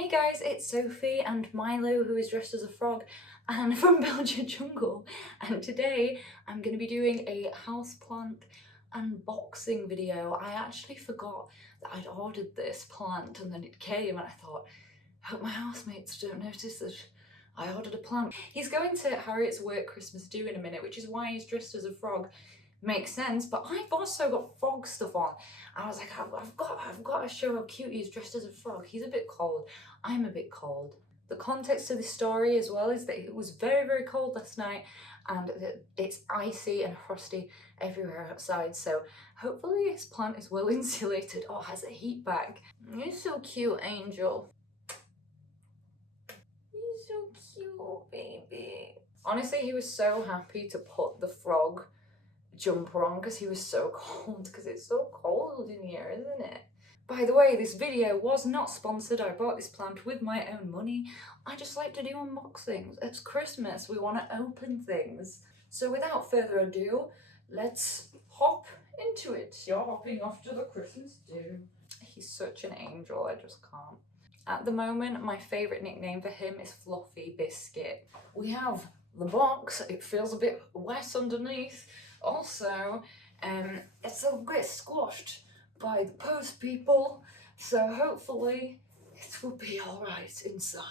Hey guys, it's Sophie and Milo, who is dressed as a frog and from Belgian Jungle, and today I'm going to be doing a houseplant unboxing video. I actually forgot that I'd ordered this plant and then it came and I thought, I hope my housemates don't notice that I ordered a plant. He's going to Harriet's work Christmas do in a minute, which is why he's dressed as a frog. Makes sense, but I've also got frog stuff on. I was like, I've got to show how cute he is dressed as a frog. He's a bit cold. I'm a bit cold. The context of this story as well is that it was very, very cold last night and it's icy and frosty everywhere outside. So hopefully his plant is well insulated or has a heat bag. You're so cute, Angel. You're so cute, baby. Honestly, he was so happy to put the frog jumper on because he was so cold, because it's so cold in here, isn't it? By the way, this video was not sponsored. I bought this plant with my own money. I just like to do unboxings. It's Christmas, we want to open things. So without further ado, let's hop into it. You're hopping off to the Christmas do. He's such an angel, I just can't. At the moment, my favourite nickname for him is Fluffy Biscuit. We have the box. It feels a bit wet underneath. Also, it's a bit squashed by the post people, so hopefully it will be alright inside.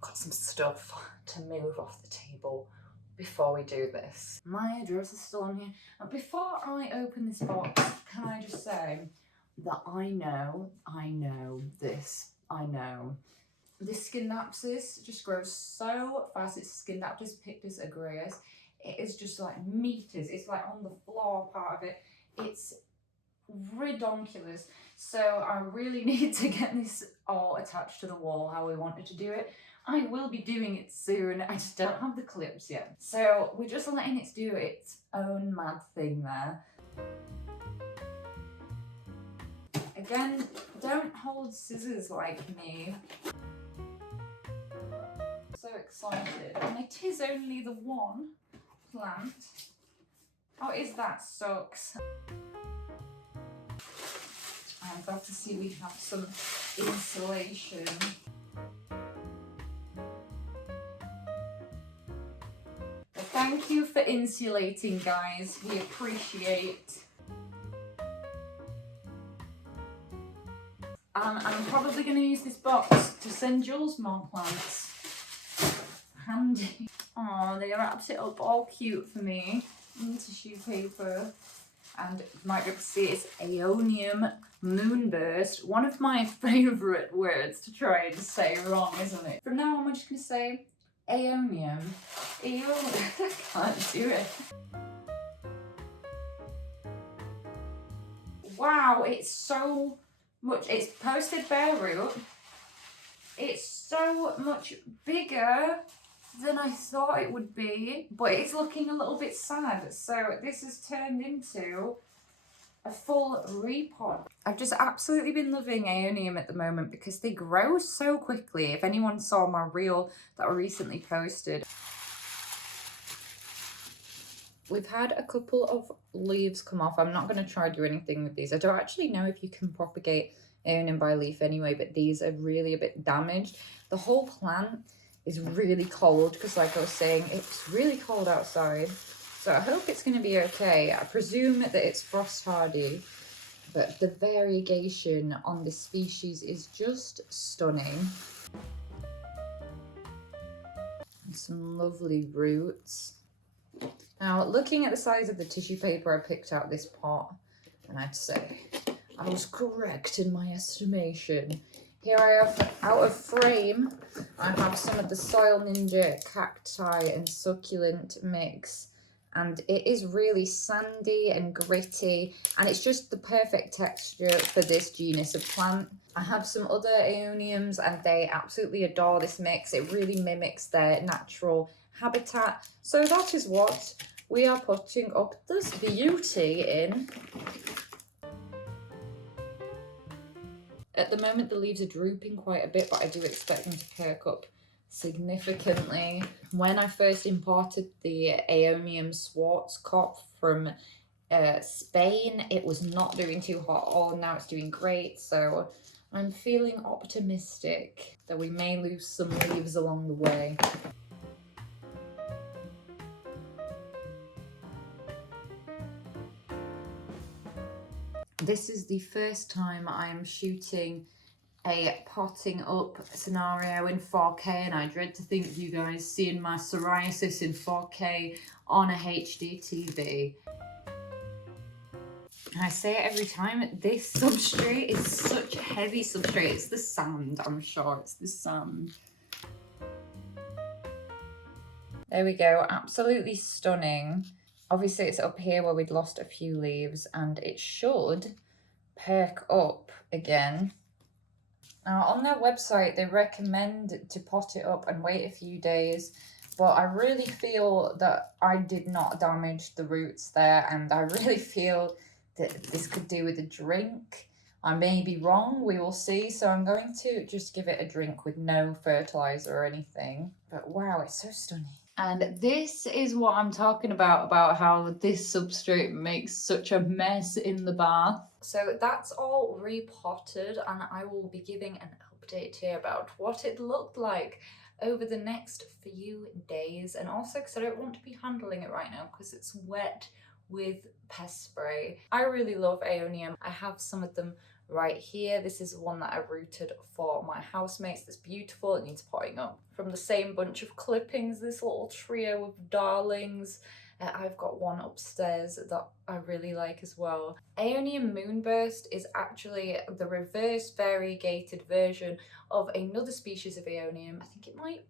Got some stuff to move off the table before we do this. My address is still on here. And before I open this box, can I just say that I know this. This Scindapsus just grows so fast. It's Scindapsus pictus agrius. It is just like meters. It's like on the floor part of it. It's redonkulous. So I really need to get this all attached to the wall how we wanted to do it. I will be doing it soon. I just don't have the clips yet. So we're just letting it do its own mad thing there. Again, don't hold scissors like me. So excited. And it is only the one plant. Oh, That Succs. I'm glad to see we have some insulation. But thank you for insulating, guys. We appreciate. I'm probably going to use this box to send Jules more plants. Handy. Oh, they wrapped it up all cute for me in tissue paper. And you might be able to see it's Aeonium moonburst. One of my favourite words to try and say wrong, isn't it? From now on, we're just going to say Aeonium. I can't do it. Wow, it's so much. It's posted bare root. It's so much bigger than I thought it would be, but it's looking a little bit sad. So this has turned into a full repot. I've just absolutely been loving Aeonium at the moment because they grow so quickly. If anyone saw my reel that I recently posted, we've had a couple of leaves come off. I'm not going to try to do anything with these. I don't actually know if you can propagate Aeonium by leaf anyway, but these are really a bit damaged. The whole plant is really cold because, like I was saying, it's really cold outside. So I hope it's going to be okay. I presume that it's frost hardy, but the variegation on this species is just stunning. And some lovely roots. Now, looking at the size of the tissue paper, I picked out this pot, and I'd say I was correct in my estimation. Here I have, out of frame, I have some of the Soil Ninja cacti and succulent mix. And it is really sandy and gritty, and it's just the perfect texture for this genus of plant. I have some other Aeoniums, and they absolutely adore this mix. It really mimics their natural habitat. So that is what we are putting up this beauty in. At the moment, the leaves are drooping quite a bit, but I do expect them to perk up significantly. When I first imported the Aeonium Schwarzkopf from Spain, it was not doing too hot at all. Now it's doing great, so I'm feeling optimistic that we may lose some leaves along the way. This is the first time I am shooting a potting up scenario in 4K, and I dread to think you guys seeing my psoriasis in 4K on a HD TV. And I say it every time, this substrate is such a heavy substrate. It's the sand, I'm sure it's the sand. There we go, absolutely stunning. Obviously it's up here where we'd lost a few leaves, and it should perk up again. Now on their website, they recommend to pot it up and wait a few days, but I really feel that I did not damage the roots there, and I really feel that this could do with a drink. I may be wrong, we will see. So I'm going to just give it a drink with no fertilizer or anything. But wow, it's so stunning. And this is what I'm talking about how this substrate makes such a mess in the bath. So that's all repotted, and I will be giving an update here about what it looked like over the next few days. And also because I don't want to be handling it right now because it's wet with pest spray. I really love Aeonium. I have some of them right here. This is one that I rooted for my housemates. That's beautiful. It needs potting up. From the same bunch of clippings, this little trio of darlings. I've got one upstairs that I really like as well. Aeonium Moonburst is actually the reverse variegated version of another species of Aeonium. I think it might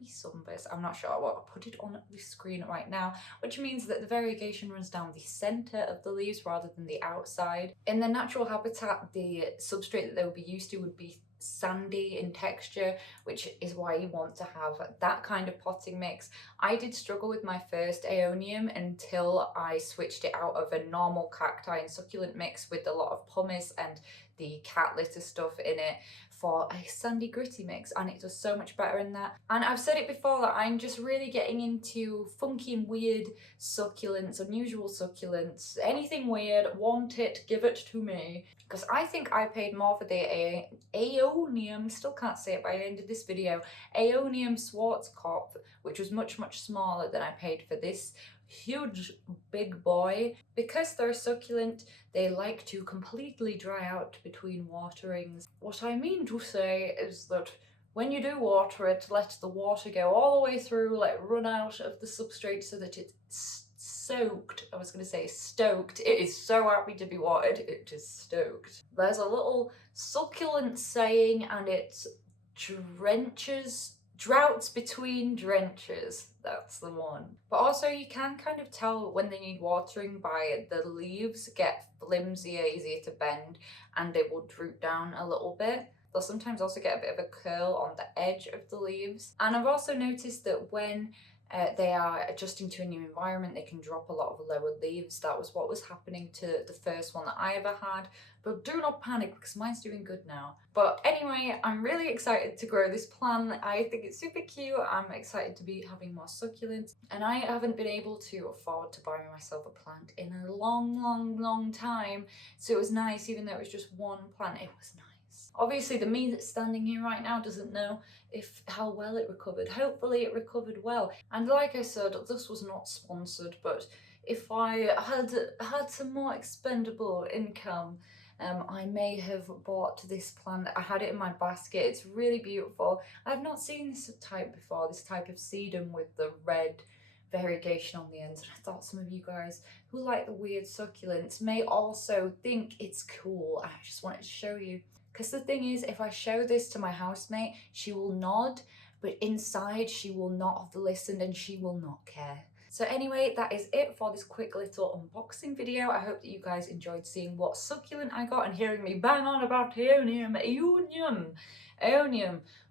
be Sunburst, I'm not sure. I'll put it on the screen right now, which means that the variegation runs down the centre of the leaves rather than the outside. In their natural habitat, the substrate that they would be used to would be sandy in texture, which is why you want to have that kind of potting mix. I did struggle with my first Aeonium until I switched it out of a normal cacti and succulent mix with a lot of pumice and the cat litter stuff in it for a sandy gritty mix, and it does so much better in that. And I've said it before that I'm just really getting into funky and weird succulents, unusual succulents, anything weird, want it, give it to me. Because I think I paid more for the Aeonium, still can't say it by the end of this video, Aeonium Schwarzkopf, which was much smaller than I paid for this huge big boy. Because they're succulent, they like to completely dry out between waterings. What I mean to say is that when you do water it, let the water go all the way through, let it run out of the substrate so that it's soaked. I was going to say stoked. It is so happy to be watered. It is stoked. There's a little succulent saying, and it's droughts between drenches. That's the one. But also you can kind of tell when they need watering by the leaves get flimsier, easier to bend, and they will droop down a little bit. They'll sometimes also get a bit of a curl on the edge of the leaves. And I've also noticed that when they are adjusting to a new environment, they can drop a lot of lower leaves. That was what was happening to the first one that I ever had. But do not panic because mine's doing good now. But anyway, I'm really excited to grow this plant. I think it's super cute. I'm excited to be having more succulents. And I haven't been able to afford to buy myself a plant in a long time. So it was nice, even though it was just one plant, it was nice. Obviously the me that's standing here right now doesn't know how well it recovered. Hopefully it recovered well. And like I said, this was not sponsored, but if I had some more expendable income, I may have bought this plant. I had it in my basket. It's really beautiful. I've not seen this type before, this type of sedum with the red variegation on the ends, and I thought some of you guys who like the weird succulents may also think it's cool. I just wanted to show you. Because the thing is, if I show this to my housemate, she will nod, but inside she will not have listened and she will not care. So anyway, that is it for this quick little unboxing video. I hope that you guys enjoyed seeing what succulent I got and hearing me bang on about Aeonium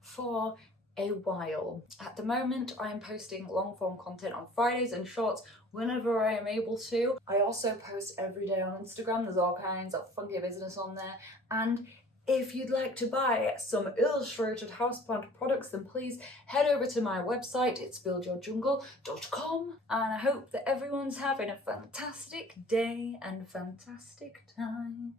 for a while. At the moment, I am posting long form content on Fridays and shorts whenever I am able to. I also post every day on Instagram. There's all kinds of funky business on there. And If you'd like to buy some illustrated houseplant products, then please head over to my website, it's buildyourjungle.com, and I hope that everyone's having a fantastic day and fantastic time.